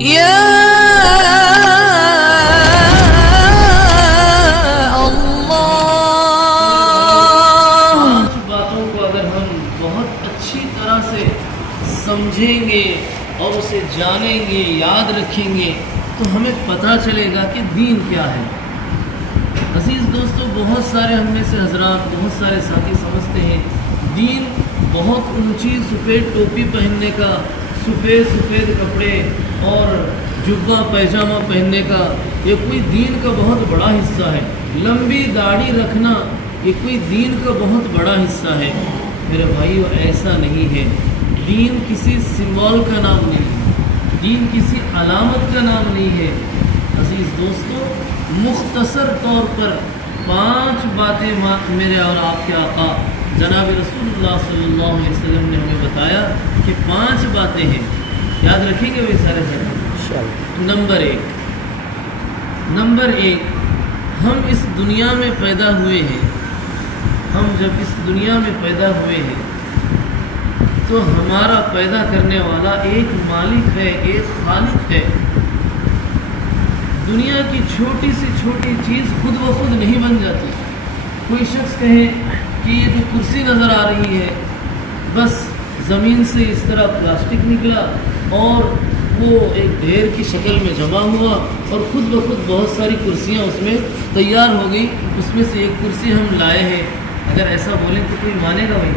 یا سمجھیں گے اور اسے جانیں گے، یاد رکھیں گے تو ہمیں پتہ چلے گا کہ دین کیا ہے۔ عزیز دوستو، بہت سارے ہم میں سے حضرات، بہت سارے ساتھی سمجھتے ہیں دین بہت اونچی سفید ٹوپی پہننے کا، سفید کپڑے اور جبہ پیجامہ پہننے کا یہ کوئی دین کا بہت بڑا حصہ ہے۔ لمبی داڑھی رکھنا یہ کوئی دین کا بہت بڑا حصہ ہے۔ میرے بھائیو، ایسا نہیں ہے۔ دین کسی سمبول کا نام نہیں ہے، دین کسی علامت کا نام نہیں ہے۔ عزیز دوستو، مختصر طور پر 5 باتیں میرے اور آپ کے آقا جناب رسول اللہ صلی اللہ علیہ وسلم نے ہمیں بتایا کہ 5 باتیں ہیں، یاد رکھیں گے وہ سارے حضرات۔ نمبر ایک، ہم اس دنیا میں پیدا ہوئے ہیں۔ ہم جب اس دنیا میں پیدا ہوئے ہیں تو ہمارا پیدا کرنے والا ایک مالک ہے، ایک خالق ہے۔ دنیا کی چھوٹی سے چھوٹی چیز خود بخود نہیں بن جاتی۔ کوئی شخص کہے کہ یہ جو کرسی نظر آ رہی ہے بس زمین سے اس طرح پلاسٹک نکلا اور وہ ایک ڈھیر کی شکل میں جمع ہوا اور خود بخود بہت ساری کرسیاں اس میں تیار ہو گئی، اس میں سے ایک کرسی ہم لائے ہیں۔ اگر ایسا بولیں تو کوئی مانے گا بھائی؟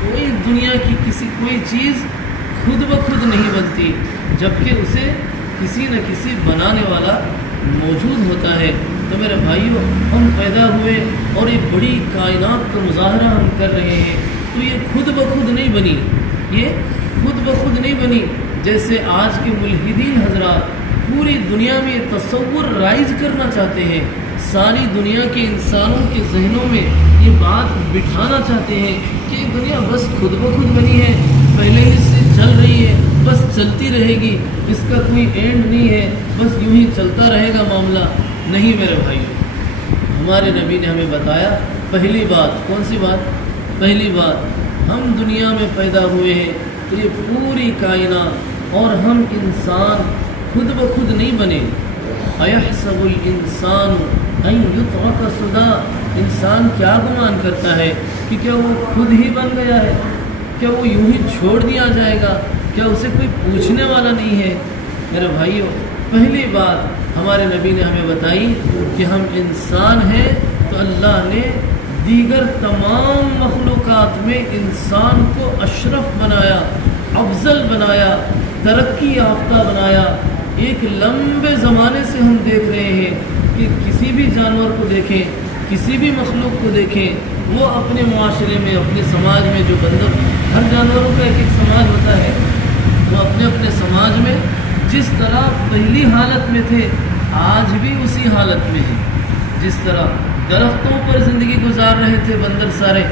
کوئی دنیا کی کوئی چیز خود بخود نہیں بنتی، جبکہ اسے کسی نہ کسی بنانے والا موجود ہوتا ہے۔ تو میرے بھائیو، ہم پیدا ہوئے اور ایک بڑی کائنات کا مظاہرہ ہم کر رہے ہیں، تو یہ خود بخود نہیں بنی، یہ خود بخود نہیں بنی۔ جیسے آج کے ملحدین حضرات پوری دنیا میں تصور رائج کرنا چاہتے ہیں، ساری دنیا کے انسانوں کے ذہنوں میں یہ بات بٹھانا چاہتے ہیں کہ دنیا بس خود بخود بنی ہے، پہلے ہی سے چل رہی ہے، بس چلتی رہے گی، اس کا کوئی اینڈ نہیں ہے، بس یوں ہی چلتا رہے گا معاملہ۔ نہیں میرے بھائیو، ہمارے نبی نے ہمیں بتایا پہلی بات، کون سی بات؟ پہلی بات، ہم دنیا میں پیدا ہوئے ہیں تو یہ پوری کائنات اور ہم انسان خود بخود نہیں بنے۔ اَيَحْسَبُ الْإِنسَانُ أَن يُتْرَكَ سُدًى، انسان کیا گمان کرتا ہے کہ کیا وہ خود ہی بن گیا ہے؟ کیا وہ یوں ہی چھوڑ دیا جائے گا؟ کیا اسے کوئی پوچھنے والا نہیں ہے؟ میرے بھائیو، پہلی بات ہمارے نبی نے ہمیں بتائی کہ ہم انسان ہیں تو اللہ نے دیگر تمام مخلوقات میں انسان کو اشرف بنایا، افضل بنایا، ترقی یافتہ بنایا۔ ایک لمبے زمانے سے ہم دیکھ رہے ہیں کہ کسی بھی جانور کو دیکھیں، کسی بھی مخلوق کو دیکھیں، وہ اپنے معاشرے میں، اپنے سماج میں، جو بندہ، ہر جانوروں کا ایک سماج ہوتا ہے، وہ اپنے اپنے سماج میں جس طرح پہلی حالت میں تھے آج بھی اسی حالت میں ہیں۔ جس طرح درختوں پر زندگی گزار رہے تھے بندر سارے،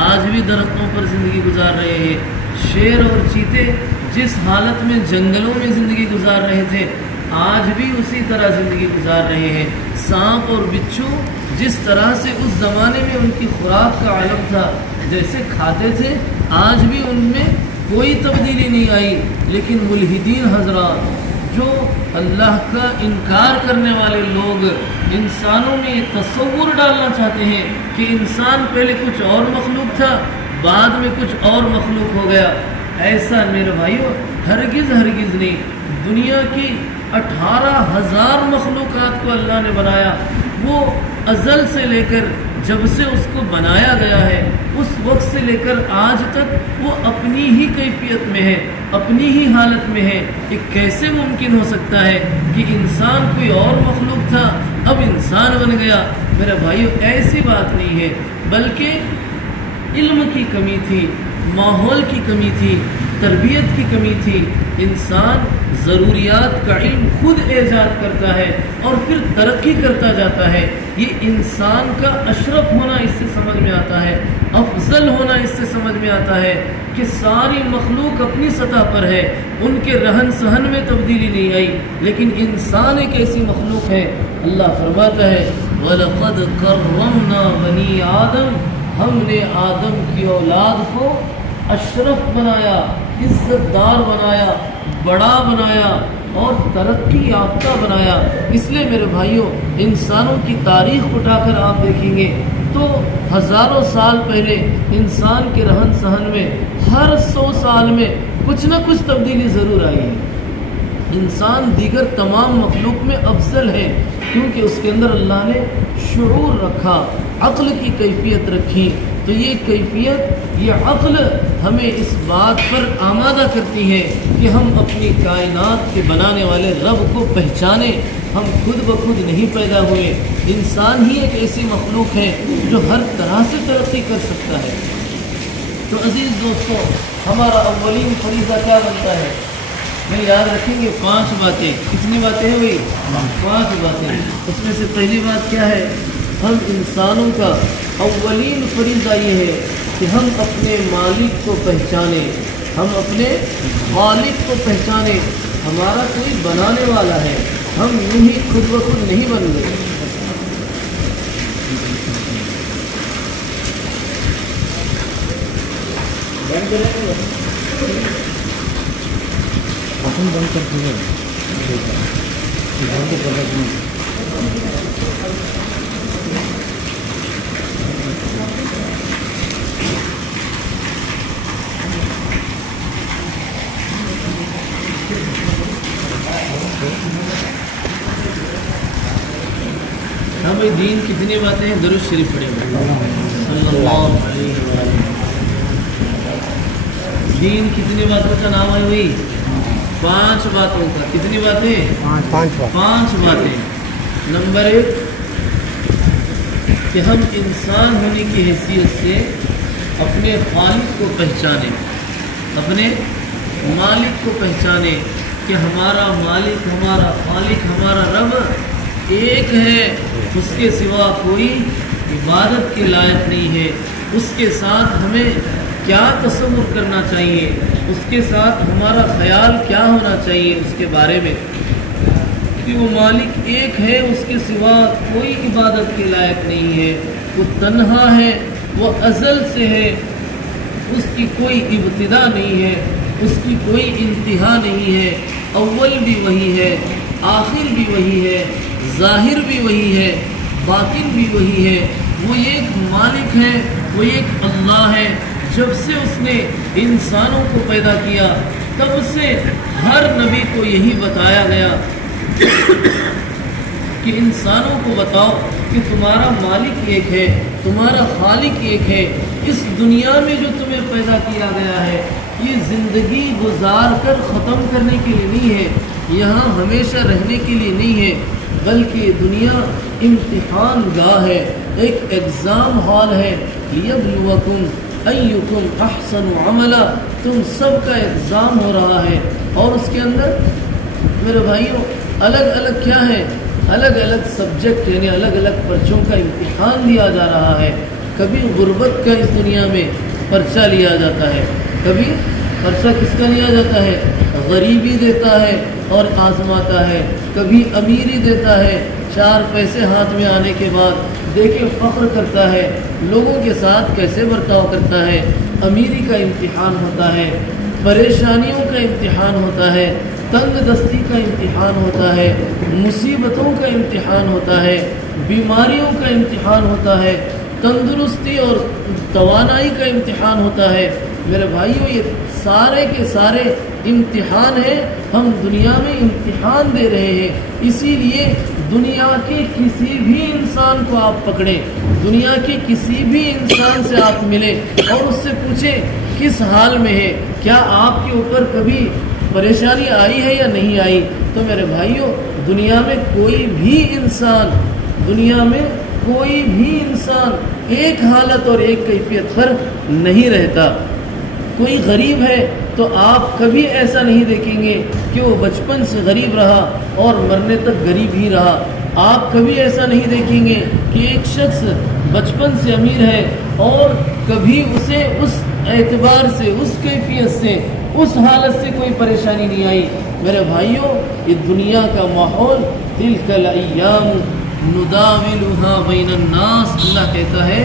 آج بھی درختوں پر زندگی گزار رہے ہیں۔ شیر اور چیتے جس حالت میں جنگلوں میں زندگی گزار رہے تھے آج بھی اسی طرح زندگی گزار رہے ہیں۔ سانپ اور بچھو جس طرح سے اس زمانے میں ان کی خوراک کا عالم تھا، جیسے کھاتے تھے، آج بھی ان میں کوئی تبدیلی نہیں آئی۔ لیکن ملحدین حضرات، جو اللہ کا انکار کرنے والے لوگ، انسانوں میں یہ تصور ڈالنا چاہتے ہیں کہ انسان پہلے کچھ اور مخلوق تھا، بعد میں کچھ اور مخلوق ہو گیا، ایسا میرے بھائیو ہرگز نہیں۔ دنیا کی 18,000 مخلوقات کو اللہ نے بنایا، وہ ازل سے لے کر جب سے اس کو بنایا گیا ہے اس وقت سے لے کر آج تک وہ اپنی ہی کیفیت میں ہے، اپنی ہی حالت میں ہے۔ یہ کیسے ممکن ہو سکتا ہے کہ انسان کوئی اور مخلوق تھا اب انسان بن گیا؟ میرے بھائیو، ایسی بات نہیں ہے، بلکہ علم کی کمی تھی، ماحول کی کمی تھی، تربیت کی کمی تھی۔ انسان ضروریات کا علم خود ایجاد کرتا ہے اور پھر ترقی کرتا جاتا ہے۔ یہ انسان کا اشرف ہونا اس سے سمجھ میں آتا ہے، افضل ہونا اس سے سمجھ میں آتا ہے کہ ساری مخلوق اپنی سطح پر ہے، ان کے رہن سہن میں تبدیلی نہیں آئی، لیکن انسان ایک ایسی مخلوق ہے۔ اللہ فرماتا ہے وَلَقَدْ كَرَّمْنَا بَنِي آدَمَ، ہم نے آدم کی اولاد کو اشرف بنایا۔ عزت دار بنایا، بڑا بنایا اور ترقی یافتہ بنایا۔ اس لیے میرے بھائیوں، انسانوں کی تاریخ اٹھا کر آپ دیکھیں گے تو ہزاروں سال پہلے انسان کے رہن سہن میں ہر 100 سال میں کچھ نہ کچھ تبدیلی ضرور آئی ہے۔ انسان دیگر تمام مخلوق میں افضل ہے کیونکہ اس کے اندر اللہ نے شعور رکھا، عقل کی کیفیت رکھی۔ تو یہ کیفیت، یہ عقل ہمیں اس بات پر آمادہ کرتی ہے کہ ہم اپنی کائنات کے بنانے والے رب کو پہچانیں۔ ہم خود بخود نہیں پیدا ہوئے، انسان ہی ایک ایسی مخلوق ہے جو ہر طرح سے ترقی کر سکتا ہے۔ تو عزیز دوستو، ہمارا اولین فریضہ کیا بنتا ہے؟ میں یاد رکھیں گے 5 باتیں۔ کتنی باتیں ہیں بھائی؟ 5 باتیں۔ اس میں سے پہلی بات کیا ہے؟ ہم انسانوں کا اولین فریضہ یہ ہے کہ ہم اپنے مالک کو پہچانیں، ہم اپنے خالق کو پہچانیں۔ ہمارا کوئی بنانے والا ہے، ہم یوں ہی خود بخود نہیں بن گئے۔ ہاں بھائی، دین کتنی باتیں ہیں؟ درود شریف پڑھیں صلی اللہ علیہ وسلم۔ دین کتنی باتوں کا نام ہے بھائی؟ 5 باتوں کا۔ کتنی باتیں؟ 5 باتیں۔ نمبر 1 کہ ہم انسان ہونے کی حیثیت سے اپنے خالق کو پہچانیں، اپنے مالک کو پہچانیں کہ ہمارا مالک، ہمارا خالق، ہمارا رب ایک ہے، اس کے سوا کوئی عبادت کے لائق نہیں ہے۔ اس کے ساتھ ہمیں کیا تصور کرنا چاہیے، اس کے ساتھ ہمارا خیال کیا ہونا چاہیے اس کے بارے میں، کہ وہ مالک ایک ہے، اس کے سوا کوئی عبادت کے لائق نہیں ہے، وہ تنہا ہے، وہ ازل سے ہے، اس کی کوئی ابتدا نہیں ہے، اس کی کوئی انتہا نہیں ہے، اول بھی وہی ہے، آخر بھی وہی ہے، ظاہر بھی وہی ہے، باطن بھی وہی ہے۔ وہ ایک مالک ہے، وہ ایک اللہ ہے۔ جب سے اس نے انسانوں کو پیدا کیا تب سے ہر نبی کو یہی بتایا گیا کہ انسانوں کو بتاؤ کہ تمہارا مالک ایک ہے، تمہارا خالق ایک ہے۔ اس دنیا میں جو تمہیں پیدا کیا گیا ہے، یہ زندگی گزار کر ختم کرنے کے لیے نہیں ہے، یہاں ہمیشہ رہنے کے لیے نہیں ہے، بلکہ دنیا امتحان گاہ ہے، ایک ایگزام ہال ہے۔ لیبلوکم ایکم احسن عملا، تم سب کا ایگزام ہو رہا ہے، اور اس کے اندر میرے بھائیوں الگ الگ کیا ہے؟ الگ الگ سبجیکٹ، یعنی الگ الگ پرچوں کا امتحان لیا جا رہا ہے۔ کبھی غربت کا اس دنیا میں پرچہ لیا جاتا ہے، کبھی پرچہ کس کا لیا جاتا ہے؟ غریبی دیتا ہے اور آزماتا ہے، کبھی امیری دیتا ہے، 4 پیسے ہاتھ میں آنے کے بعد دیکھے فخر کرتا ہے، لوگوں کے ساتھ کیسے برتاؤ کرتا ہے۔ امیری کا امتحان ہوتا ہے، پریشانیوں کا امتحان ہوتا ہے، تنگ دستی کا امتحان ہوتا ہے، مصیبتوں کا امتحان ہوتا ہے، بیماریوں کا امتحان ہوتا ہے، تندرستی اور توانائی کا امتحان ہوتا ہے۔ میرے بھائیوں، یہ سارے کے سارے امتحان ہیں، ہم دنیا میں امتحان دے رہے ہیں۔ اسی لیے دنیا کے کسی بھی انسان کو آپ پکڑیں، دنیا کے کسی بھی انسان سے آپ ملیں اور اس سے پوچھیں کس حال میں ہے، کیا آپ کے اوپر کبھی پریشانی آئی ہے یا نہیں آئی؟ تو میرے بھائیوں، دنیا میں کوئی بھی انسان ایک حالت اور ایک کیفیت پر نہیں رہتا۔ کوئی غریب ہے تو آپ کبھی ایسا نہیں دیکھیں گے کہ وہ بچپن سے غریب رہا اور مرنے تک غریب ہی رہا۔ آپ کبھی ایسا نہیں دیکھیں گے کہ ایک شخص بچپن سے امیر ہے اور کبھی اسے اس اعتبار سے، اس کیفیت سے، اس حالت سے کوئی پریشانی نہیں آئی۔ میرے بھائیوں، یہ دنیا کا ماحول، تلک الایام نداولها بین الناس، اللہ کہتا ہے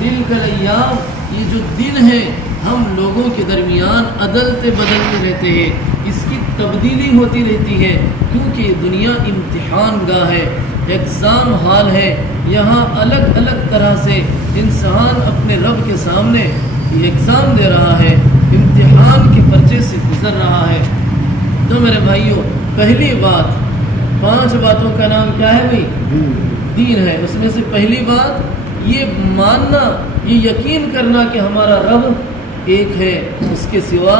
تلک الایام، یہ جو دن ہے ہم لوگوں کے درمیان عدلتے بدلتے رہتے ہیں، اس کی تبدیلی ہوتی رہتی ہے، کیونکہ یہ دنیا امتحان گاہ ہے، ایگزام ہال ہے۔ یہاں الگ الگ طرح سے انسان اپنے رب کے سامنے ایگزام دے رہا ہے، امتحان کے پرچے سے گزر رہا ہے۔ تو میرے بھائیوں، پہلی بات، 5 باتوں کا نام کیا ہے بھائی؟ دین ہے۔ اس میں سے پہلی بات یہ ماننا، یہ یقین کرنا کہ ہمارا رب ایک ہے، اس کے سوا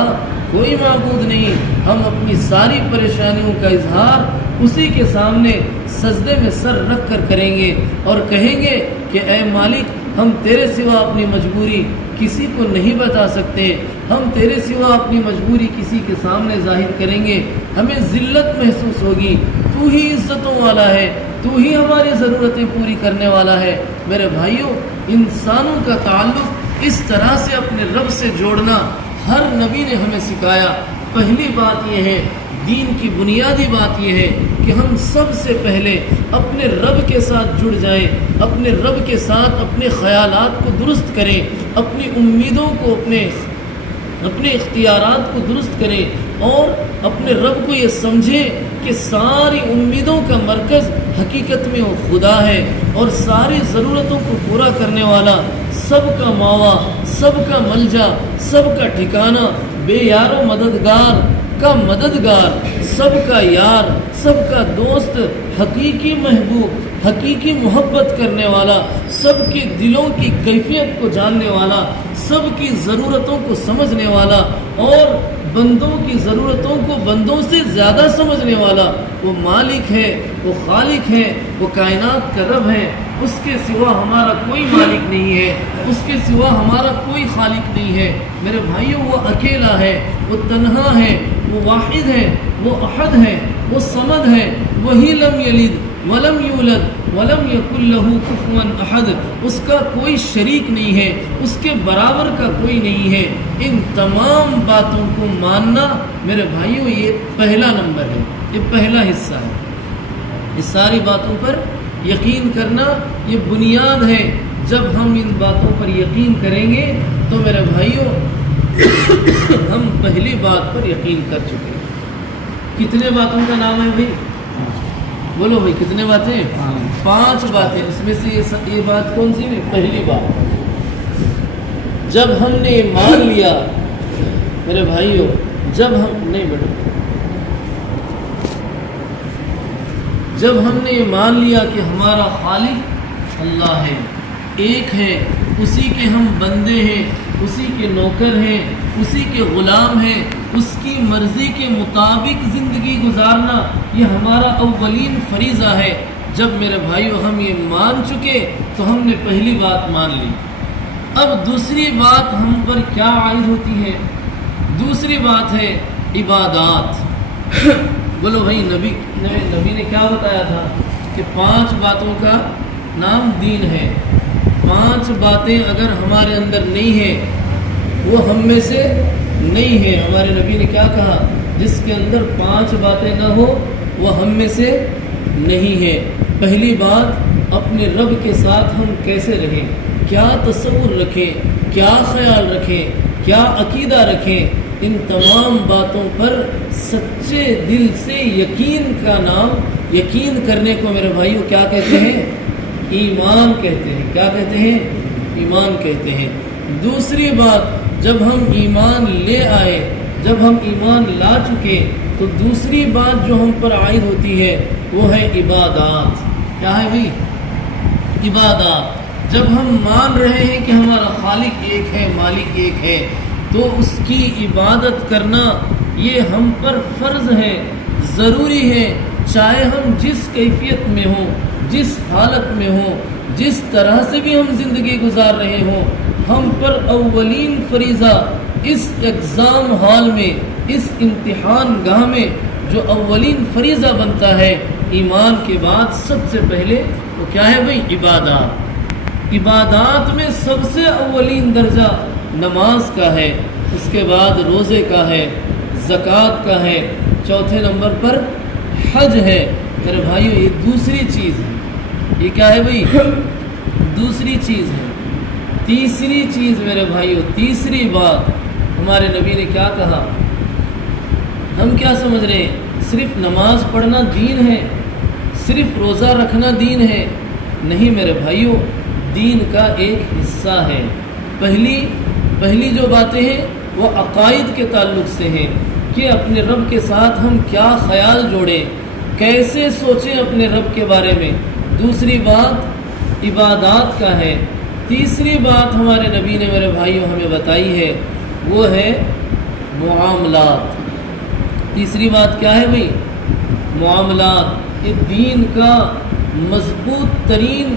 کوئی معبود نہیں۔ ہم اپنی ساری پریشانیوں کا اظہار اسی کے سامنے سجدے میں سر رکھ کر کریں گے اور کہیں گے کہ اے مالک، ہم تیرے سوا اپنی مجبوری کسی کو نہیں بتا سکتے، ہم تیرے سوا اپنی مجبوری کسی کے سامنے ظاہر کریں گے، ہمیں ذلت محسوس ہوگی، تو ہی عزتوں والا ہے، تو ہی ہماری ضرورتیں پوری کرنے والا ہے۔ میرے بھائیوں، انسانوں کا تعلق اس طرح سے اپنے رب سے جوڑنا ہر نبی نے ہمیں سکھایا۔ پہلی بات یہ ہے، دین کی بنیادی بات یہ ہے کہ ہم سب سے پہلے اپنے رب کے ساتھ جڑ جائیں، اپنے رب کے ساتھ اپنے خیالات کو درست کریں، اپنی امیدوں کو، اپنے اختیارات کو درست کریں اور اپنے رب کو یہ سمجھیں کہ ساری امیدوں کا مرکز حقیقت میں وہ خدا ہے اور ساری ضرورتوں کو پورا کرنے والا، سب کا ماوا، سب کا ملجا، سب کا ٹھکانہ، بے یار و مددگار کا مددگار، سب کا یار، سب کا دوست، حقیقی محبوب، حقیقی محبت کرنے والا، سب کے دلوں کی کیفیت کو جاننے والا، سب کی ضرورتوں کو سمجھنے والا اور بندوں کی ضرورتوں کو بندوں سے زیادہ سمجھنے والا، وہ مالک ہے، وہ خالق ہے، وہ کائنات کا رب ہے۔ اس کے سوا ہمارا کوئی مالک نہیں ہے، اس کے سوا ہمارا کوئی خالق نہیں ہے۔ میرے بھائیوں، وہ اکیلا ہے، وہ تنہا ہے، وہ واحد ہے، وہ احد ہے، وہ صمد ہے، وہی لم یلد ولم یولد ولم یکن لہ کفوا احد۔ اس کا کوئی شریک نہیں ہے، اس کے برابر کا کوئی نہیں ہے۔ ان تمام باتوں کو ماننا میرے بھائیوں، یہ پہلا نمبر ہے، یہ پہلا حصہ ہے۔ اس ساری باتوں پر یقین کرنا یہ بنیاد ہے۔ جب ہم ان باتوں پر یقین کریں گے تو میرے بھائیوں ہم پہلی بات پر یقین کر چکے ہیں۔ کتنے باتوں کا نام ہے بھائی؟ بولو بھائی، کتنے باتیں؟ 5 باتیں۔ اس میں سے یہ بات کون سی ہے؟ پہلی بات، جب ہم نے مان لیا میرے بھائیوں، جب ہم نے یہ مان لیا کہ ہمارا خالق اللہ ہے، ایک ہے، اسی کے ہم بندے ہیں، اسی کے نوکر ہیں، اسی کے غلام ہیں، اس کی مرضی کے مطابق زندگی گزارنا یہ ہمارا اولین فریضہ ہے۔ جب میرے بھائیو ہم یہ مان چکے تو ہم نے پہلی بات مان لی۔ اب دوسری بات ہم پر کیا عائد ہوتی ہے؟ دوسری بات ہے عبادات۔ بولو بھائی، نبی نے کیا بتایا تھا کہ 5 باتوں کا نام دین ہے۔ 5 باتیں اگر ہمارے اندر نہیں ہیں، وہ ہم میں سے نہیں ہے۔ ہمارے نبی نے کیا کہا؟ جس کے اندر 5 باتیں نہ ہو وہ ہم میں سے نہیں ہے۔ پہلی بات، اپنے رب کے ساتھ ہم کیسے رہیں، کیا تصور رکھیں، کیا خیال رکھیں، کیا عقیدہ رکھیں، ان تمام باتوں پر سچے دل سے یقین کا نام، یقین کرنے کو میرے بھائیو کیا کہتے ہیں؟ ایمان کہتے ہیں۔ کیا کہتے ہیں؟ ایمان کہتے ہیں۔ دوسری بات، جب ہم ایمان لے آئے، جب ہم ایمان لا چکے تو دوسری بات جو ہم پر عائد ہوتی ہے وہ ہے عبادات۔ کیا ہے بھائی؟ عبادات۔ جب ہم مان رہے ہیں کہ ہمارا خالق ایک ہے، مالک ایک ہے، تو اس کی عبادت کرنا یہ ہم پر فرض ہے، ضروری ہے، چاہے ہم جس کیفیت میں ہوں، جس حالت میں ہوں، جس طرح سے بھی ہم زندگی گزار رہے ہوں، ہم پر اولین فریضہ اس ایگزام ہال میں، اس امتحان گاہ میں جو اولین فریضہ بنتا ہے ایمان کے بعد سب سے پہلے وہ کیا ہے بھائی؟ عبادات۔ عبادات میں سب سے اولین درجہ نماز کا ہے، اس کے بعد روزے کا ہے، زکوٰۃ کا ہے، چوتھے نمبر پر حج ہے۔ میرے بھائیو، یہ دوسری چیز ہے۔ یہ کیا ہے بھائی؟ دوسری چیز ہے۔ تیسری چیز میرے بھائیوں، تیسری بات ہمارے نبی نے کیا کہا؟ ہم کیا سمجھ رہے ہیں صرف نماز پڑھنا دین ہے، صرف روزہ رکھنا دین ہے؟ نہیں میرے بھائیوں، دین کا ایک حصہ ہے۔ پہلی جو باتیں ہیں وہ عقائد کے تعلق سے ہیں کہ اپنے رب کے ساتھ ہم کیا خیال جوڑیں، کیسے سوچیں اپنے رب کے بارے میں۔ دوسری بات عبادات کا ہے۔ تیسری بات ہمارے نبی نے میرے بھائیوں ہمیں بتائی ہے، وہ ہے معاملات۔ تیسری بات کیا ہے بھائی؟ معاملات۔ یہ دین کا مضبوط ترین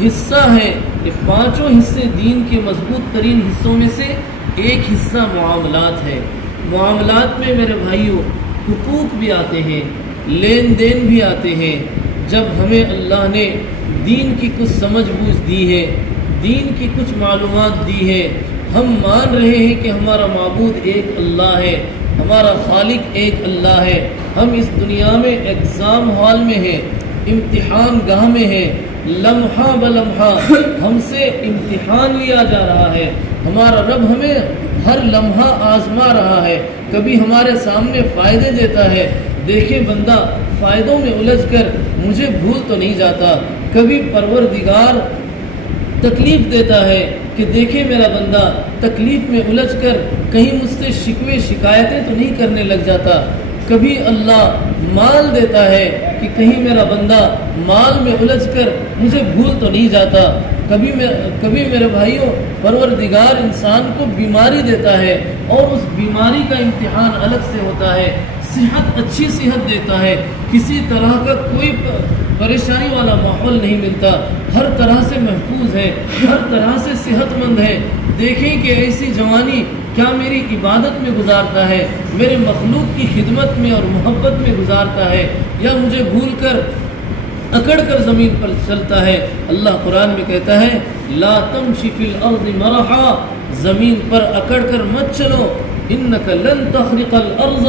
حصہ ہے۔ یہ پانچوں حصے دین کے مضبوط ترین حصوں میں سے ایک حصہ معاملات ہے۔ معاملات میں میرے بھائیوں حقوق بھی آتے ہیں، لین دین بھی آتے ہیں۔ جب ہمیں اللہ نے دین کی کچھ سمجھ بوجھ دی ہے، دین کی کچھ معلومات دی ہے، ہم مان رہے ہیں کہ ہمارا معبود ایک اللہ ہے، ہمارا خالق ایک اللہ ہے، ہم اس دنیا میں ایگزام ہال میں ہیں، امتحان گاہ میں ہیں، لمحہ بلمحہ ہم سے امتحان لیا جا رہا ہے، ہمارا رب ہمیں ہر لمحہ آزما رہا ہے، کبھی ہمارے سامنے فائدے دیتا ہے، دیکھیں بندہ فائدوں میں الجھ کر مجھے بھول تو نہیں جاتا، کبھی پروردگار تکلیف دیتا ہے کہ دیکھیں میرا بندہ تکلیف میں الجھ کر کہیں مجھ سے شکوے شکایتیں تو نہیں کرنے لگ جاتا، کبھی اللہ مال دیتا ہے کہ کہیں میرا بندہ مال میں الجھ کر مجھے بھول تو نہیں جاتا، کبھی میرے بھائیوں پروردگار انسان کو بیماری دیتا ہے اور اس بیماری کا امتحان الگ سے ہوتا ہے، صحت اچھی صحت دیتا ہے، کسی طرح کا کوئی پریشانی والا ماحول نہیں ملتا، ہر طرح سے محفوظ ہے، ہر طرح سے صحت مند ہے۔ دیکھیں کہ ایسی جوانی کیا میری عبادت میں گزارتا ہے، میرے مخلوق کی خدمت میں اور محبت میں گزارتا ہے، یا مجھے بھول کر اکڑ کر زمین پر چلتا ہے۔ اللہ قرآن میں کہتا ہے لا تمشی فی الارض مرحا، زمین پر اکڑ کر مت چلو، انک لن تخرق الارض،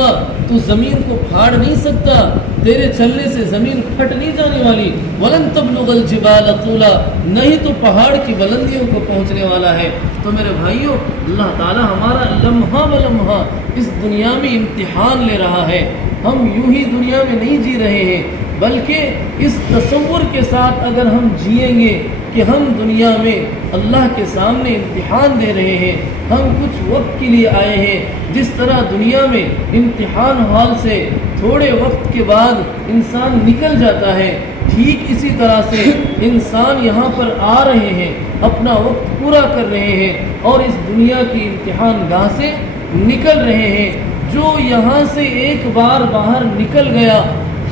تو زمین کو پھاڑ نہیں سکتا، تیرے چلنے سے زمین پھٹ نہیں جانے والی، ولن تبلغ الجبال طولا، نہیں تو پہاڑ کی بلندیوں کو پہنچنے والا ہے۔ تو میرے بھائیوں اللہ تعالی ہمارا لمحہ بلمحہ اس دنیا میں امتحان لے رہا ہے، ہم یوں ہی دنیا میں نہیں جی رہے ہیں، بلکہ اس تصور کے ساتھ اگر ہم جئیں گے کہ ہم دنیا میں اللہ کے سامنے امتحان دے رہے ہیں، ہم کچھ وقت کے لیے آئے ہیں، جس طرح دنیا میں امتحان ہال سے تھوڑے وقت کے بعد انسان نکل جاتا ہے، ٹھیک اسی طرح سے انسان یہاں پر آ رہے ہیں، اپنا وقت پورا کر رہے ہیں اور اس دنیا کی امتحان گاہ سے نکل رہے ہیں۔ جو یہاں سے ایک بار باہر نکل گیا،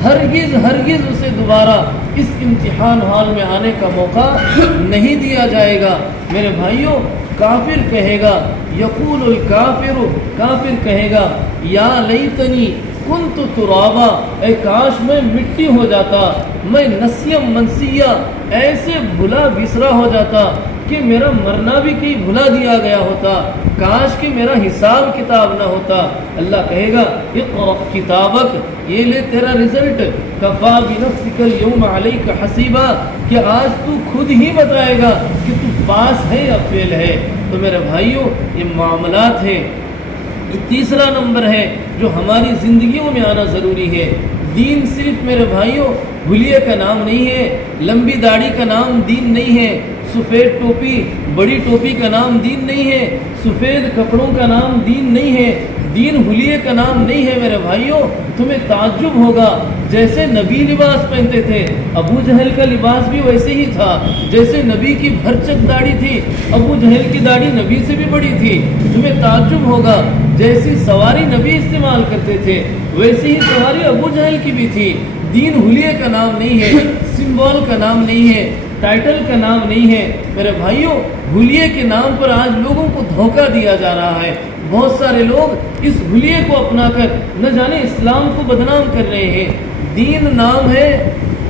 ہرگز اسے دوبارہ اس امتحان ہال میں آنے کا موقع نہیں دیا جائے گا۔ میرے بھائیوں کافر کہے گا، یقول الکافر، کافر کہے گا یا لیتنی کنت ترابا، اے کاش میں مٹی ہو جاتا، میں نسیم منسیہ، ایسے بھلا بسرا ہو جاتا کہ میرا مرنا بھی کہیں بھلا دیا گیا ہوتا، کاش کہ میرا حساب کتاب نہ ہوتا۔ اللہ کہے گا اقرأ کتابک، یہ لے تیرا رزلٹ، کفا بنفسک اليوم علیک حسیبا، کہ آج تو خود ہی بتائے گا کہ تو پاس ہے یا فیل ہے۔ تو میرے بھائیوں یہ معاملات ہیں۔ یہ تیسرا نمبر ہے جو ہماری زندگیوں میں آنا ضروری ہے۔ دین صرف میرے بھائیوں بھلیے کا نام نہیں ہے، لمبی داڑھی کا نام دین نہیں ہے، سفید ٹوپی بڑی ٹوپی کا نام دین نہیں ہے، سفید کپڑوں کا نام دین نہیں ہے، دین حلیے کا نام نہیں ہے۔ میرے بھائیوں تمہیں تعجب ہوگا، جیسے نبی لباس پہنتے تھے، ابو جہل کا لباس بھی ویسے ہی تھا، جیسے نبی کی بھرچک داڑھی تھی، ابو جہل کی داڑھی نبی سے بھی بڑی تھی۔ تمہیں تعجب ہوگا، جیسی سواری نبی استعمال کرتے تھے ویسی ہی سواری ابو جہل کی بھی تھی۔ دین حلیے کا نام نہیں ہے، سمبول کا نام نہیں ہے، ٹائٹل کا نام نہیں ہے۔ میرے بھائیوں حلیے کے نام پر آج لوگوں کو دھوکہ دیا جا رہا ہے، بہت سارے لوگ اس حلیے کو اپنا کر نہ جانے اسلام کو بدنام کر رہے ہیں۔ دین نام ہے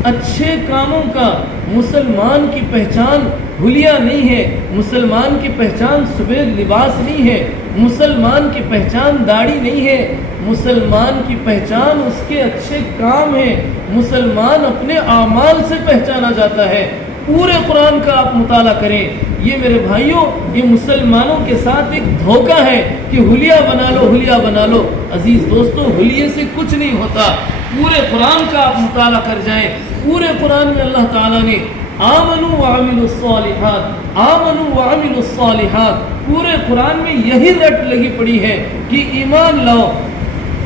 اچھے کاموں کا، مسلمان کی پہچان حلیہ نہیں ہے، مسلمان کی پہچان سفید لباس نہیں ہے، مسلمان کی پہچان داڑھی نہیں ہے، مسلمان کی پہچان اس کے اچھے کام ہیں، مسلمان اپنے اعمال سے پہچانا جاتا ہے۔ پورے قرآن کا آپ مطالعہ کریں. یہ میرے بھائیوں یہ مسلمانوں کے ساتھ ایک دھوکہ ہے کہ حلیہ بنا لو حلیہ بنا لو. عزیز دوستو حلیے سے کچھ نہیں ہوتا. پورے قرآن کا آپ مطالعہ کر جائیں. پورے قرآن میں اللہ تعالیٰ نے آمنوا وعملوا الصالحات آمنوا وعملوا الصالحات پورے قرآن میں یہی رٹ لگی پڑی ہے کہ ایمان لاؤ,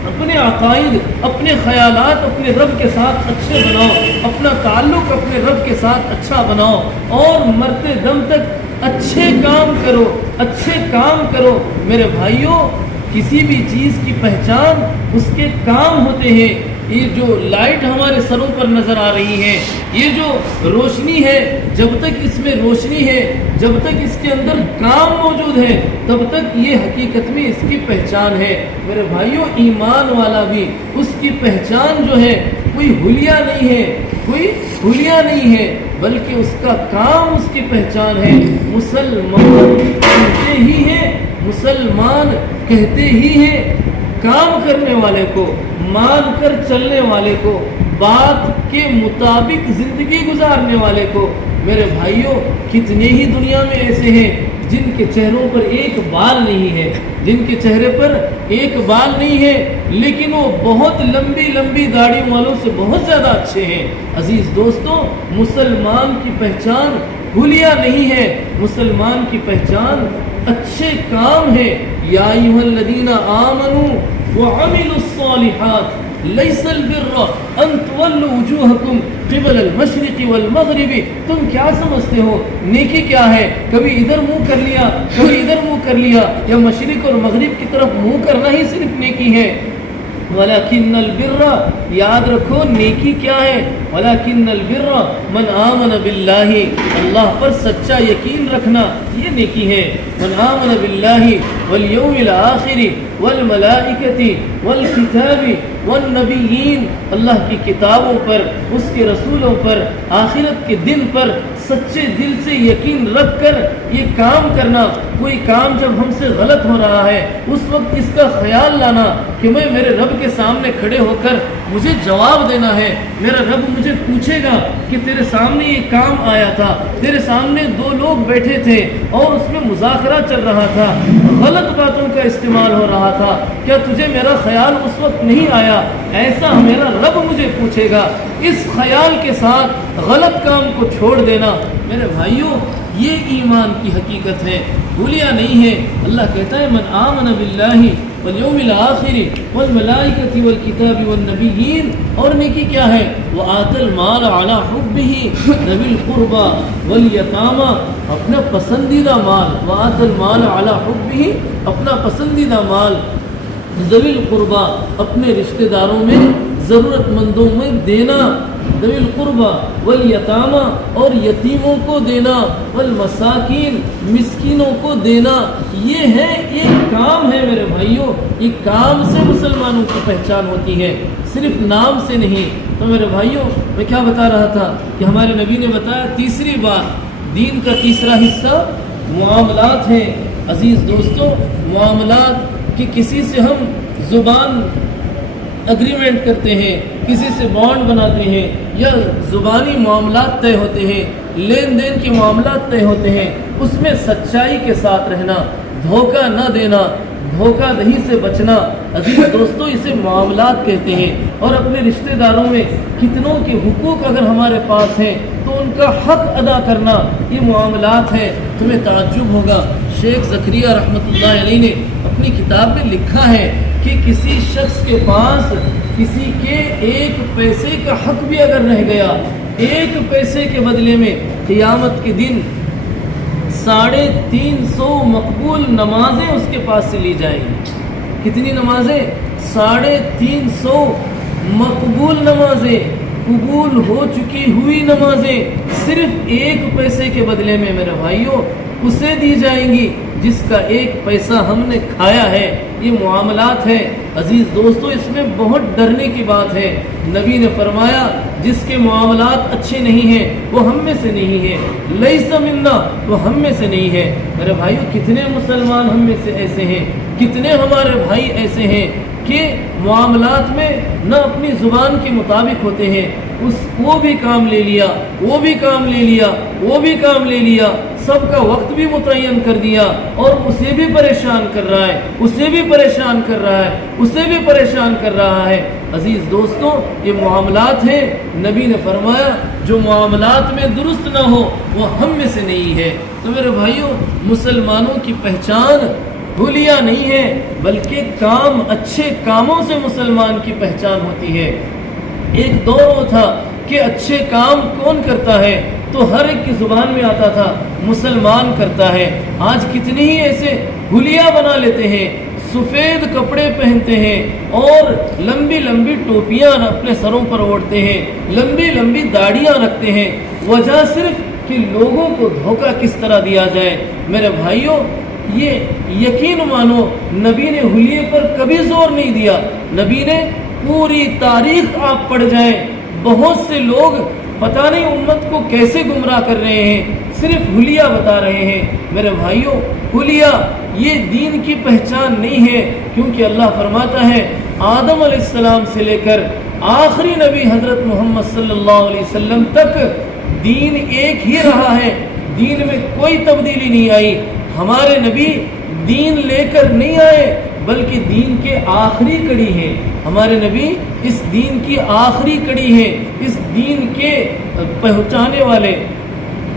اپنے عقائد اپنے خیالات اپنے رب کے ساتھ اچھے بناؤ, اپنا تعلق اپنے رب کے ساتھ اچھا بناؤ اور مرتے دم تک اچھے کام کرو اچھے کام کرو. میرے بھائیوں کسی بھی چیز کی پہچان اس کے کام ہوتے ہیں. یہ جو لائٹ ہمارے سروں پر نظر آ رہی ہے, یہ جو روشنی ہے, جب تک اس میں روشنی ہے, جب تک اس کے اندر کام موجود ہے, تب تک یہ حقیقت میں اس کی پہچان ہے. میرے بھائیوں ایمان والا بھی اس کی پہچان جو ہے کوئی حلیہ نہیں ہے, کوئی حلیہ نہیں ہے, بلکہ اس کا کام اس کی پہچان ہے. مسلمان کہتے ہی ہیں, مسلمان کہتے ہی ہیں کام کرنے والے کو, مان کر چلنے والے کو, بات کے مطابق زندگی گزارنے والے کو. میرے بھائیوں کتنے ہی دنیا میں ایسے ہیں جن کے چہروں پر ایک بال نہیں ہے, جن کے چہرے پر ایک بال نہیں ہے, لیکن وہ بہت لمبی لمبی داڑھی والوں سے بہت زیادہ اچھے ہیں. عزیز دوستوں مسلمان کی پہچان حلیہ نہیں ہے, مسلمان کی پہچان اچھے کام ہے. یا ایھا الذین آمنوا وعملوا الصالحات لیس البر ان تولوا وجوہکم قبل المشرق والمغرب. تم کیا سمجھتے ہو نیکی کیا ہے؟ کبھی ادھر منہ کر لیا کبھی ادھر منہ کر لیا, یا مشرق اور مغرب کی طرف منہ کرنا ہی صرف نیکی ہے؟ ولیکن البر, یاد رکھو نیکی کیا ہے؟ ولیکن البر من آمن باللہ, اللہ پر سچا یقین رکھنا یہ نیکی ہے. من آمن باللہ والیوم الآخر والملائکۃ والکتاب والنبیین, اللہ کی کتابوں پر, اس کے رسولوں پر, آخرت کے دن پر سچے دل سے یقین رکھ کر یہ کام کرنا. کوئی کام جب ہم سے غلط ہو رہا ہے اس وقت اس کا خیال لانا کہ میں میرے رب کے سامنے کھڑے ہو کر مجھے جواب دینا ہے. میرا رب مجھے پوچھے گا کہ تیرے سامنے یہ کام آیا تھا, تیرے سامنے دو لوگ بیٹھے تھے اور اس میں مذاکرہ چل رہا تھا, غلط باتوں کا استعمال ہو رہا تھا, کیا تجھے میرا خیال اس وقت نہیں آیا؟ ایسا میرا رب مجھے پوچھے گا. اس خیال کے ساتھ غلط کام کو چھوڑ دینا میرے بھائیوں یہ ایمان کی حقیقت ہے, حلیہ نہیں ہے. اللہ کہتا ہے من آمن باللہ والیوم الآخر والملائکۃ والکتاب والنبیین. اور نیکی کیا ہے؟ وآت المال علی حبہ ذوی القربى والیتامى, اپنا پسندیدہ مال, وآت المال علی حبہ, اپنا پسندیدہ مال, ذوی القربى, اپنے رشتہ داروں میں ضرورت مندوں میں دینا, ذوی القربى والیتامى, اور یتیموں کو دینا, والمساکین, مسکینوں کو دینا. یہ ہے یہ کام ہے میرے بھائیوں, یہ کام سے مسلمانوں کی پہچان ہوتی ہے, صرف نام سے نہیں. تو میرے بھائیوں میں کیا بتا رہا تھا کہ ہمارے نبی نے بتایا تیسری بات, دین کا تیسرا حصہ معاملات ہیں. عزیز دوستو معاملات کہ کسی سے ہم زبان اگریمنٹ کرتے ہیں, کسی سے بانڈ بناتے ہیں, یا زبانی معاملات طے ہوتے ہیں, لین دین کے معاملات طے ہوتے ہیں, اس میں سچائی کے ساتھ رہنا, دھوکہ نہ دینا, دھوکہ دہی سے بچنا. عزیز دوستو اسے معاملات کہتے ہیں. اور اپنے رشتہ داروں میں کتنوں کے حقوق اگر ہمارے پاس ہیں تو ان کا حق ادا کرنا یہ معاملات ہے. تمہیں تعجب ہوگا شیخ زکریا رحمۃ اللہ علیہ نے اپنی کتاب میں لکھا ہے کہ کسی شخص کے پاس کسی کے ایک پیسے کا حق بھی اگر رہ گیا, ایک پیسے کے بدلے میں قیامت کے دن 350 مقبول نمازیں اس کے پاس سے لی جائیں گی. کتنی نمازیں؟ 350 مقبول نمازیں, قبول ہو چکی ہوئی نمازیں صرف ایک پیسے کے بدلے میں میرے بھائیوں اسے دی جائیں گی جس کا ایک پیسہ ہم نے کھایا ہے. یہ معاملات ہے. عزیز دوستو اس میں بہت ڈرنے کی بات ہے. نبی نے فرمایا جس کے معاملات اچھے نہیں ہیں وہ ہم میں سے نہیں ہے, لیس منا, وہ ہم میں سے نہیں ہے. میرے بھائیو کتنے مسلمان ہم میں سے ایسے ہیں, کتنے ہمارے بھائی ایسے ہیں کہ معاملات میں نہ اپنی زبان کے مطابق ہوتے ہیں، وہ بھی کام لے لیا، وہ بھی کام لے لیا، وہ بھی کام لے لیا، سب کا وقت بھی متعین کر دیا اور اسے بھی پریشان کر رہا ہے، اسے بھی پریشان کر رہا ہے، اسے بھی پریشان کر رہا ہے۔ عزیز دوستوں، یہ معاملات ہیں، نبی نے فرمایا جو معاملات میں درست نہ ہو وہ ہم میں سے نہیں ہے۔ تو میرے بھائیوں، مسلمانوں کی پہچان حلیہ نہیں ہے، بلکہ اچھے کاموں سے مسلمان کی پہچان ہوتی ہے۔ ایک دور وہ تھا کہ اچھے کام کون کرتا ہے تو ہر ایک کی زبان میں آتا تھا مسلمان کرتا ہے۔ آج کتنی ہی ایسے حلیہ بنا لیتے ہیں، سفید کپڑے پہنتے ہیں اور لمبی لمبی ٹوپیاں اپنے سروں پر اوڑھتے ہیں، لمبی لمبی داڑیاں رکھتے ہیں، وجہ صرف کہ لوگوں کو دھوکہ کس طرح دیا جائے۔ میرے بھائیوں، یہ یقین مانو نبی نے حلیے پر کبھی زور نہیں دیا۔ نبی نے پوری تاریخ آپ پڑھ جائیں، بہت سے لوگ پتہ نہیں امت کو کیسے گمراہ کر رہے ہیں، صرف حلیہ بتا رہے ہیں۔ میرے بھائیوں، حلیہ یہ دین کی پہچان نہیں ہے، کیونکہ اللہ فرماتا ہے آدم علیہ السلام سے لے کر آخری نبی حضرت محمد صلی اللہ علیہ وسلم تک دین ایک ہی رہا ہے، دین میں کوئی تبدیلی نہیں آئی۔ ہمارے نبی دین لے کر نہیں آئے بلکہ دین کے آخری کڑی ہیں۔ ہمارے نبی اس دین کی آخری کڑی ہیں، اس دین کے پہنچانے والے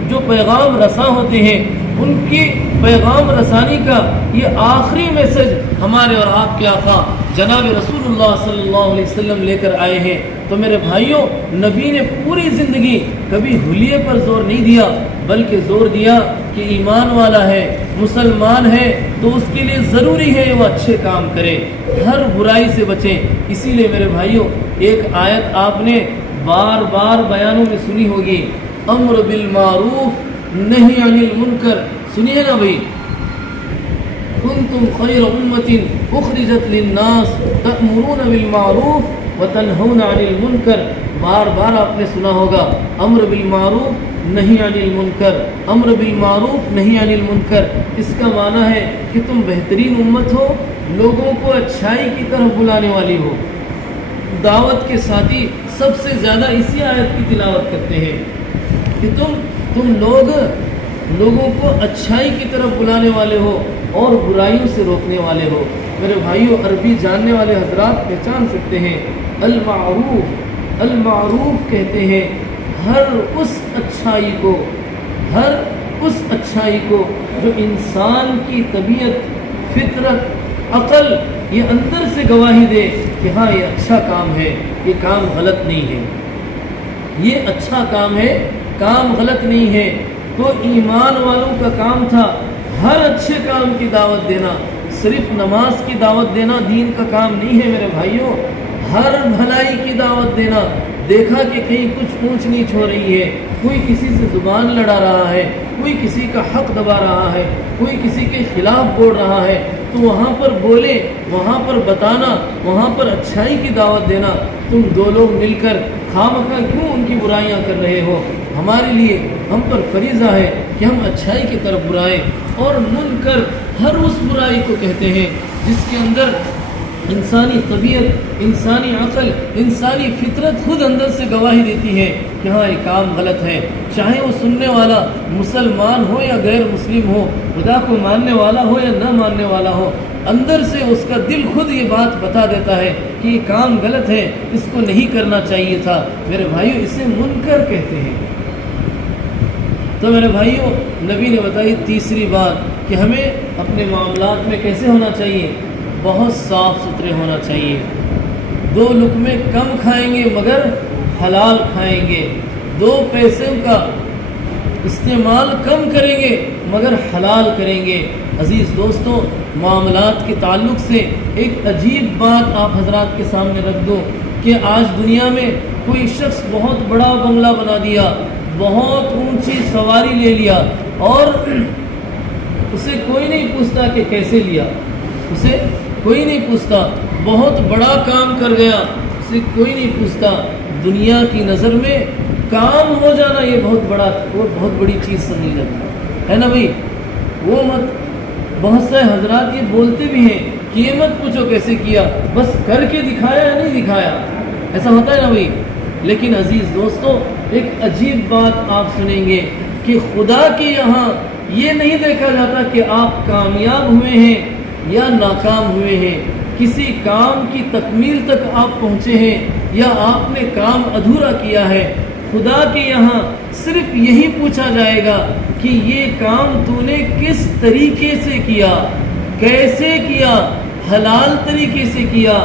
جو پیغام رساں ہوتے ہیں، ان کی پیغام رسانی کا یہ آخری میسج ہمارے اور آپ کے آقا جناب رسول اللہ صلی اللہ علیہ وسلم لے کر آئے ہیں۔ تو میرے بھائیوں، نبی نے پوری زندگی کبھی حلیے پر زور نہیں دیا، بلکہ زور دیا کہ ایمان والا ہے، مسلمان ہے، تو اس کے لیے ضروری ہے وہ اچھے کام کرے، ہر برائی سے بچیں۔ اسی لیے میرے بھائیوں، ایک آیت آپ نے بار بار بیانوں میں سنی ہوگی، امر بالمعروف نہی عن المنکر، سنیے نا بھائی، کنتم خیر امت اخرجت للناس تأمرون بالمعروف وتنہون عن المنکر۔ بار بار آپ نے سنا ہوگا امر بالمعروف نہی عن المنکر، امر بالمعروف نہی عن المنکر۔ اس کا معنی ہے کہ تم بہترین امت ہو، لوگوں کو اچھائی کی طرف بلانے والی ہو۔ دعوت کے ساتھی سب سے زیادہ اسی آیت کی تلاوت کرتے ہیں کہ تم لوگوں کو اچھائی کی طرف بلانے والے ہو اور برائیوں سے روکنے والے ہو۔ میرے بھائیوں، عربی جاننے والے حضرات پہچان سکتے ہیں، المعروف کہتے ہیں ہر اس اچھائی کو جو انسان کی طبیعت، فطرت، عقل یہ اندر سے گواہی دے کہ ہاں یہ اچھا کام ہے، یہ کام غلط نہیں ہے، یہ اچھا کام ہے، کام غلط نہیں ہے۔ تو ایمان والوں کا کام تھا ہر اچھے کام کی دعوت دینا، صرف نماز کی دعوت دینا دین کا کام نہیں ہے میرے بھائیوں، ہر بھلائی کی دعوت دینا۔ دیکھا کہ کہیں کچھ اونچ نیچ ہو رہی ہے، کوئی کسی سے زبان لڑا رہا ہے، کوئی کسی کا حق دبا رہا ہے، کوئی کسی کے خلاف بول رہا ہے، تو وہاں پر بولے، وہاں پر بتانا، وہاں پر اچھائی کی دعوت دینا۔ تم دو لوگ مل کر خامخواہ کیوں ان کی برائیاں کر رہے ہو؟ ہمارے لیے، ہم پر فریضہ ہے کہ ہم اچھائی کی طرف برائیں، اور منکر ہر اس برائی کو کہتے ہیں جس کے اندر انسانی طبیعت، انسانی عقل، انسانی فطرت خود اندر سے گواہی دیتی ہے کہ ہاں یہ کام غلط ہے، چاہے وہ سننے والا مسلمان ہو یا غیر مسلم ہو، خدا کو ماننے والا ہو یا نہ ماننے والا ہو، اندر سے اس کا دل خود یہ بات بتا دیتا ہے کہ یہ کام غلط ہے، اس کو نہیں کرنا چاہیے تھا۔ میرے بھائیوں، اسے منکر کہتے ہیں۔ تو میرے بھائیوں، نبی نے بتائی تیسری بات کہ ہمیں اپنے معاملات میں کیسے ہونا چاہیے، بہت صاف ستھرے ہونا چاہیے۔ دو لقمے کم کھائیں گے مگر حلال کھائیں گے، دو پیسوں کا استعمال کم کریں گے مگر حلال کریں گے۔ عزیز دوستوں، معاملات کے تعلق سے ایک عجیب بات آپ حضرات کے سامنے رکھ دوں کہ آج دنیا میں کوئی شخص بہت بڑا بنگلہ بنا دیا، بہت اونچی سواری لے لیا، اور اسے کوئی نہیں پوچھتا کہ کیسے لیا، اسے کوئی نہیں پوچھتا، بہت بڑا کام کر گیا، اسے کوئی نہیں پوچھتا۔ دنیا کی نظر میں کام ہو جانا یہ بہت بڑی چیز سمجھی جاتی ہے نا بھائی؟ وہ مت، بہت سے حضرات یہ بولتے بھی ہیں کہ یہ مت پوچھو کیسے کیا، بس کر کے دکھایا یا نہیں دکھایا، ایسا ہوتا ہے نا بھائی۔ لیکن عزیز دوستو، ایک عجیب بات آپ سنیں گے کہ خدا کے یہاں یہ نہیں دیکھا جاتا کہ آپ کامیاب ہوئے ہیں یا ناکام ہوئے ہیں، کسی کام کی تکمیل تک آپ پہنچے ہیں یا آپ نے کام ادھورا کیا ہے۔ خدا کے یہاں صرف یہی پوچھا جائے گا کہ یہ کام تو نے کس طریقے سے کیا، کیسے کیا، حلال طریقے سے کیا،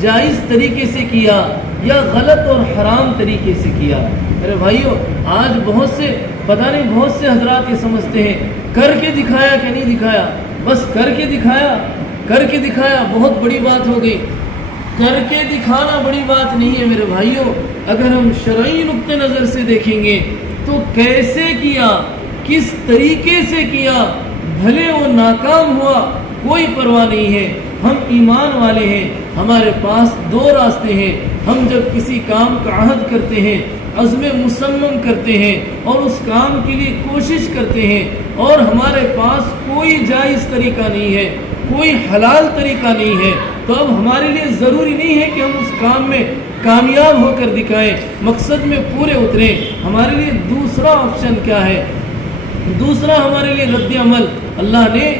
جائز طریقے سے کیا یا غلط اور حرام طریقے سے کیا۔ میرے بھائیو، آج بہت سے پتہ نہیں بہت سے حضرات یہ سمجھتے ہیں کر کے دکھایا کہ نہیں دکھایا، بس کر کے دکھایا بہت بڑی بات ہو گئی۔ کر کے دکھانا بڑی بات نہیں ہے میرے بھائیو۔ اگر ہم شرعی نقطہ نظر سے دیکھیں گے تو کیسے کیا، کس طریقے سے کیا، بھلے وہ ناکام ہوا کوئی پرواہ نہیں ہے۔ ہم ایمان والے ہیں، ہمارے پاس دو راستے ہیں۔ ہم جب کسی کام کا عہد کرتے ہیں، عزم مصمم کرتے ہیں اور اس کام کے لیے کوشش کرتے ہیں اور ہمارے پاس کوئی جائز طریقہ نہیں ہے، کوئی حلال طریقہ نہیں ہے، تو اب ہمارے لیے ضروری نہیں ہے کہ ہم اس کام میں کامیاب ہو کر دکھائیں، مقصد میں پورے اتریں۔ ہمارے لیے دوسرا آپشن کیا ہے؟ دوسرا ہمارے لیے رد عمل، اللہ نے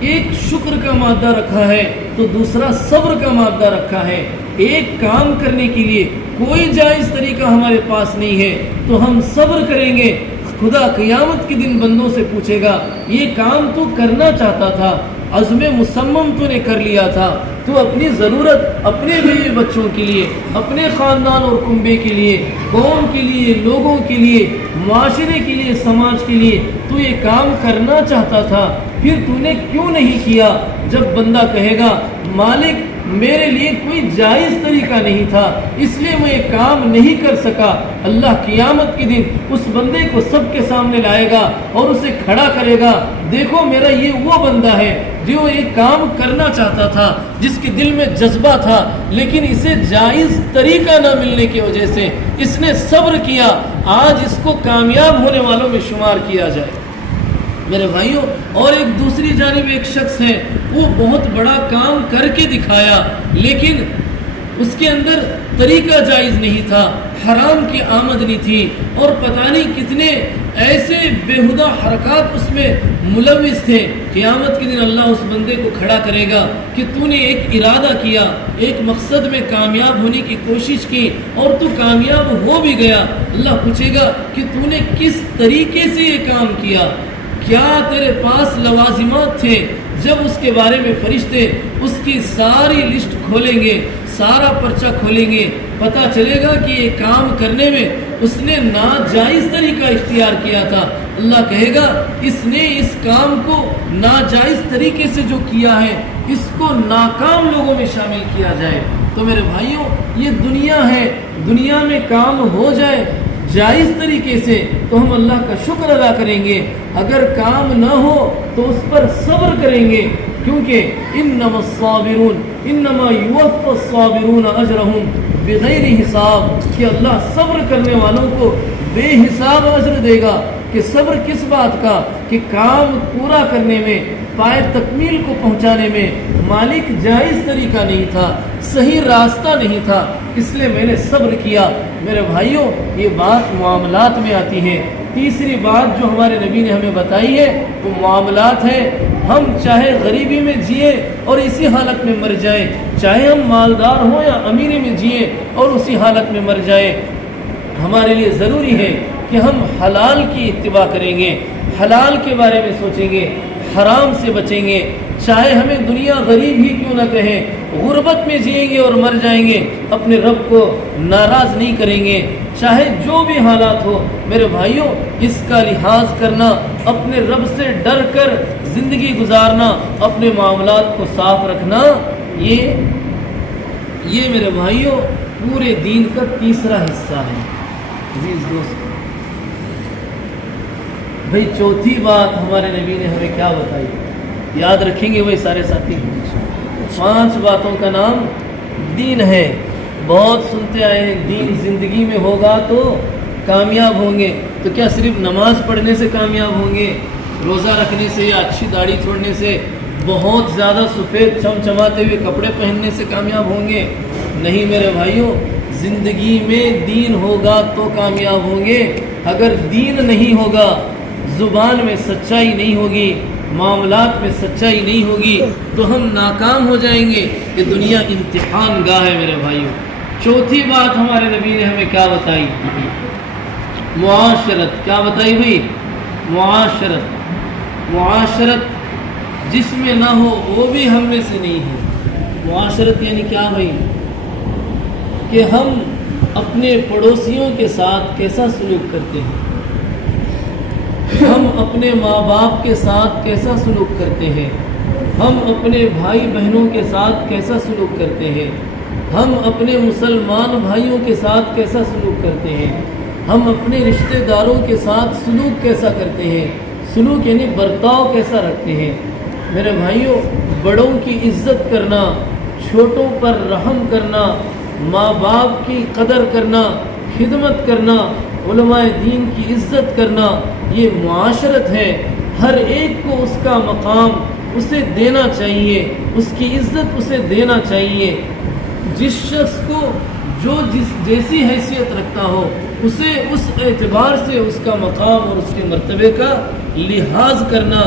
ایک شکر کا مادہ رکھا ہے تو دوسرا صبر کا مادہ رکھا ہے۔ ایک کام کرنے کے لیے کوئی جائز طریقہ ہمارے پاس نہیں ہے تو ہم صبر کریں گے۔ خدا قیامت کے دن بندوں سے پوچھے گا، یہ کام تو کرنا چاہتا تھا، عزم مصمم تو نے کر لیا تھا، تو اپنی ضرورت اپنے بیوی بچوں کے لیے، اپنے خاندان اور کنبے کے لیے، قوم کے لیے، لوگوں کے لیے، معاشرے کے لیے، سماج کے لیے تو یہ کام کرنا چاہتا تھا، پھر تو نے کیوں نہیں کیا؟ جب بندہ کہے گا مالک میرے لیے کوئی جائز طریقہ نہیں تھا اس لیے میں یہ کام نہیں کر سکا، اللہ قیامت کے دن اس بندے کو سب کے سامنے لائے گا اور اسے کھڑا کرے گا، دیکھو میرا یہ وہ بندہ ہے جو ایک کام کرنا چاہتا تھا، جس کے دل میں جذبہ تھا لیکن اسے جائز طریقہ نہ ملنے کی وجہ سے اس نے صبر کیا، آج اس کو کامیاب ہونے والوں میں شمار کیا جائے۔ میرے بھائیوں، اور ایک دوسری جانب ایک شخص ہے، وہ بہت بڑا کام کر کے دکھایا لیکن اس کے اندر طریقہ جائز نہیں تھا، حرام کی آمدنی تھی اور پتہ نہیں کتنے ایسے بےہودہ حرکات اس میں ملوث تھے۔ قیامت کے دن اللہ اس بندے کو کھڑا کرے گا کہ تو نے ایک ارادہ کیا، ایک مقصد میں کامیاب ہونے کی کوشش کی اور تو کامیاب ہو بھی گیا، اللہ پوچھے گا کہ تو نے کس طریقے سے یہ کام کیا، کیا تیرے پاس لوازمات تھے؟ جب اس کے بارے میں فرشتے اس کی ساری لسٹ کھولیں گے، سارا پرچہ کھولیں گے، پتہ چلے گا کہ یہ کام کرنے میں اس نے ناجائز طریقہ اختیار کیا تھا۔ اللہ کہے گا اس نے اس کام کو ناجائز طریقے سے جو کیا ہے اس کو ناکام لوگوں میں شامل کیا جائے۔ تو میرے بھائیوں، یہ دنیا ہے، دنیا میں کام ہو جائے جائز طریقے سے تو ہم اللہ کا شکر ادا کریں گے، اگر کام نہ ہو تو اس پر صبر کریں گے، کیونکہ انما الصابرون انما یوفی الصابرون اجرهم بغیر حساب، کہ اللہ صبر کرنے والوں کو بے حساب اجر دے گا۔ کہ صبر کس بات کا؟ کہ کام پورا کرنے میں، پائے تکمیل کو پہنچانے میں مالک جائز طریقہ نہیں تھا، صحیح راستہ نہیں تھا، اس لیے میں نے صبر کیا۔ میرے بھائیوں، یہ بات معاملات میں آتی ہے۔ تیسری بات جو ہمارے نبی نے ہمیں بتائی ہے وہ معاملات ہے۔ ہم چاہے غریبی میں جئیں اور اسی حالت میں مر جائیں، چاہے ہم مالدار ہوں یا امیری میں جئیں اور اسی حالت میں مر جائیں، ہمارے لیے ضروری ہے کہ ہم حلال کی اتباع کریں گے، حلال کے بارے میں سوچیں گے، حرام سے بچیں گے، چاہے ہمیں دنیا غریب ہی کیوں نہ کہیں، غربت میں جئیں گے اور مر جائیں گے، اپنے رب کو ناراض نہیں کریں گے، چاہے جو بھی حالات ہو۔ میرے بھائیوں، اس کا لحاظ کرنا، اپنے رب سے ڈر کر زندگی گزارنا، اپنے معاملات کو صاف رکھنا، یہ میرے بھائیوں پورے دین کا تیسرا حصہ ہے۔ عزیز دوست بھائی، چوتھی بات ہمارے نبی نے ہمیں کیا بتائی؟ یاد رکھیں گے بھائی سارے ساتھی، 5 باتوں کا نام دین ہے۔ بہت سنتے آئے ہیں دین زندگی میں ہوگا تو کامیاب ہوں گے، تو کیا صرف نماز پڑھنے سے کامیاب ہوں گے، روزہ رکھنے سے یا اچھی داڑھی چھوڑنے سے، بہت زیادہ سفید چمچماتے ہوئے کپڑے پہننے سے کامیاب ہوں گے؟ نہیں میرے بھائیوں، زندگی میں دین ہوگا تو کامیاب ہوں گے۔ اگر دین نہیں ہوگا، زبان میں سچائی نہیں ہوگی، معاملات میں سچائی نہیں ہوگی تو ہم ناکام ہو جائیں گے۔ یہ دنیا امتحان گاہ ہے میرے بھائیوں۔ چوتھی بات ہمارے نبی نے ہمیں کیا بتائی؟ معاشرت۔ کیا بتائی بھائی؟ معاشرت جس میں نہ ہو وہ بھی ہم میں سے نہیں ہے۔ معاشرت یعنی کیا بھائی؟ کہ ہم اپنے پڑوسیوں کے ساتھ کیسا سلوک کرتے ہیں، ہم اپنے ماں باپ کے ساتھ کیسا سلوک کرتے ہیں، ہم اپنے بھائی بہنوں کے ساتھ کیسا سلوک کرتے ہیں، ہم اپنے مسلمان بھائیوں کے ساتھ کیسا سلوک کرتے ہیں، ہم اپنے رشتہ داروں کے ساتھ سلوک کیسا کرتے ہیں۔ سلوک یعنی برتاؤ کیسا رکھتے ہیں۔ میرے بھائیوں، بڑوں کی عزت کرنا، چھوٹوں پر رحم کرنا، ماں باپ کی قدر کرنا، خدمت کرنا، علماء دین کی عزت کرنا، یہ معاشرت ہے۔ ہر ایک کو اس کا مقام اسے دینا چاہیے، اس کی عزت اسے دینا چاہیے۔ جس شخص کو جو جیسی حیثیت رکھتا ہو اسے اس اعتبار سے اس کا مقام اور اس کے مرتبے کا لحاظ کرنا،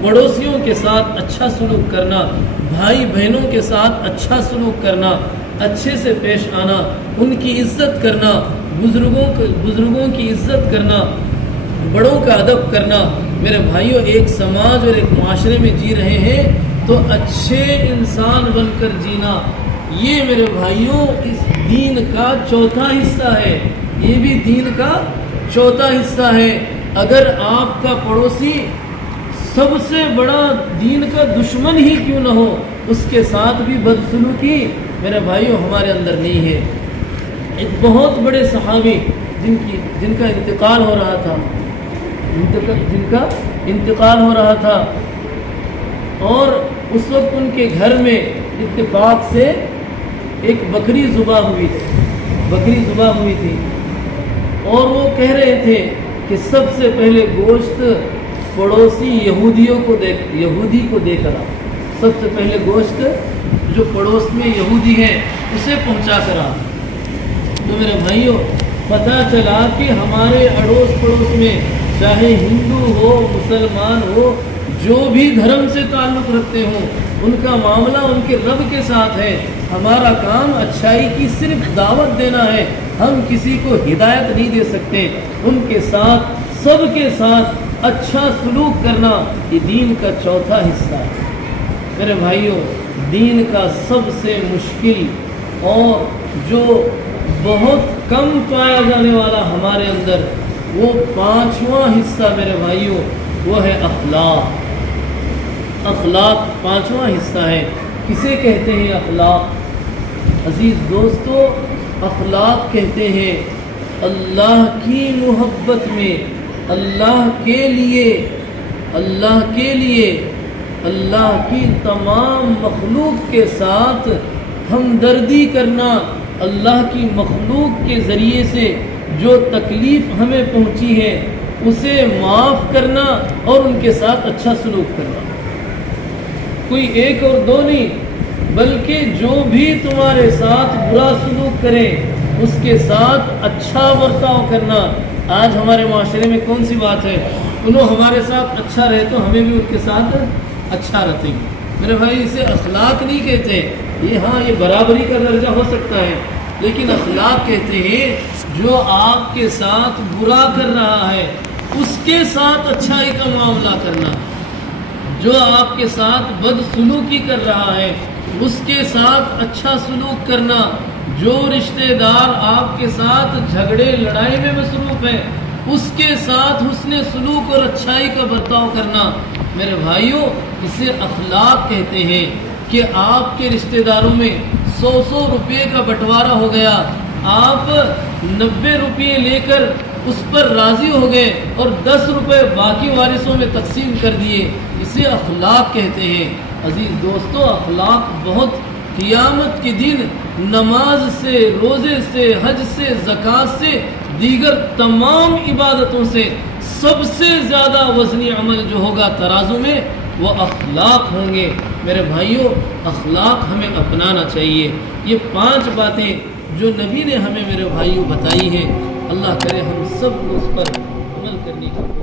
پڑوسیوں کے ساتھ اچھا سلوک کرنا، بھائی بہنوں کے ساتھ اچھا سلوک کرنا، اچھے سے پیش آنا، ان کی عزت کرنا، بزرگوں کی عزت کرنا، بڑوں کا ادب کرنا۔ میرے بھائیوں، ایک سماج اور ایک معاشرے میں جی رہے ہیں تو اچھے انسان بن کر جینا، یہ میرے بھائیوں اس دین کا چوتھا حصہ ہے۔ یہ بھی دین کا چوتھا حصہ ہے۔ اگر آپ کا پڑوسی سب سے بڑا دین کا دشمن ہی کیوں نہ ہو، اس کے ساتھ بھی بدسلوکی میرے بھائیوں ہمارے اندر نہیں ہے۔ ایک بہت بڑے صحابی جن کا انتقال ہو رہا تھا اور اس وقت ان کے گھر میں اتفاق سے ایک بکری ذبح ہوئی تھی اور وہ کہہ رہے تھے کہ سب سے پہلے گوشت پڑوسی یہودی کو دے کر آؤ، سب سے پہلے گوشت جو پڑوس میں یہودی ہے اسے پہنچا کر آؤ۔ تو میرے بھائیوں، پتہ چلا کہ ہمارے اڑوس پڑوس میں چاہے ہندو ہو، مسلمان ہو، جو بھی دھرم سے تعلق رکھتے ہوں، ان کا معاملہ ان کے رب کے ساتھ ہے۔ ہمارا کام اچھائی کی صرف دعوت دینا ہے، ہم کسی کو ہدایت نہیں دے سکتے۔ ان کے ساتھ، سب کے ساتھ اچھا سلوک کرنا یہ دین کا چوتھا حصہ ہے۔ میرے بھائیوں، دین کا سب سے مشکل اور جو بہت کم پایا جانے والا ہمارے اندر وہ پانچواں حصہ میرے بھائیوں وہ ہے اخلاق۔ اخلاق پانچواں حصہ ہے۔ کسے کہتے ہیں اخلاق؟ عزیز دوستو، اخلاق کہتے ہیں اللہ کی محبت میں، اللہ کے لیے اللہ کی تمام مخلوق کے ساتھ ہمدردی کرنا، اللہ کی مخلوق کے ذریعے سے جو تکلیف ہمیں پہنچی ہے اسے معاف کرنا اور ان کے ساتھ اچھا سلوک کرنا۔ کوئی ایک اور دو نہیں، بلکہ جو بھی تمہارے ساتھ برا سلوک کرے اس کے ساتھ اچھا برتاؤ کرنا۔ آج ہمارے معاشرے میں کون سی بات ہے؟ انہوں ہمارے ساتھ اچھا رہے تو ہمیں بھی ان کے ساتھ اچھا رہتے ہیں۔ میرے بھائی، اسے اخلاق نہیں کہتے۔ یہ برابری کا درجہ ہو سکتا ہے، لیکن اخلاق کہتے ہیں جو آپ کے ساتھ برا کر رہا ہے اس کے ساتھ اچھائی کا معاملہ کرنا، جو آپ کے ساتھ بدسلوکی کر رہا ہے اس کے ساتھ اچھا سلوک کرنا، جو رشتہ دار آپ کے ساتھ جھگڑے لڑائی میں مصروف ہے اس کے ساتھ حسن سلوک اور اچھائی کا برتاؤ کرنا۔ میرے بھائیوں، اسے اخلاق کہتے ہیں کہ آپ کے رشتہ داروں میں 100 روپے کا بٹوارا ہو گیا، آپ 90 روپے لے کر اس پر راضی ہو گئے اور 10 روپے باقی وارثوں میں تقسیم کر دیے، اسے اخلاق کہتے ہیں۔ عزیز دوستو، اخلاق بہت قیامت کے دن نماز سے، روزے سے، حج سے، زکوٰۃ سے، دیگر تمام عبادتوں سے سب سے زیادہ وزنی عمل جو ہوگا ترازو میں وہ اخلاق ہوں گے۔ میرے بھائیوں، اخلاق ہمیں اپنانا چاہیے۔ یہ 5 باتیں جو نبی نے ہمیں میرے بھائیوں بتائی ہیں، اللہ کرے ہم سب کو اس پر عمل کرنے کی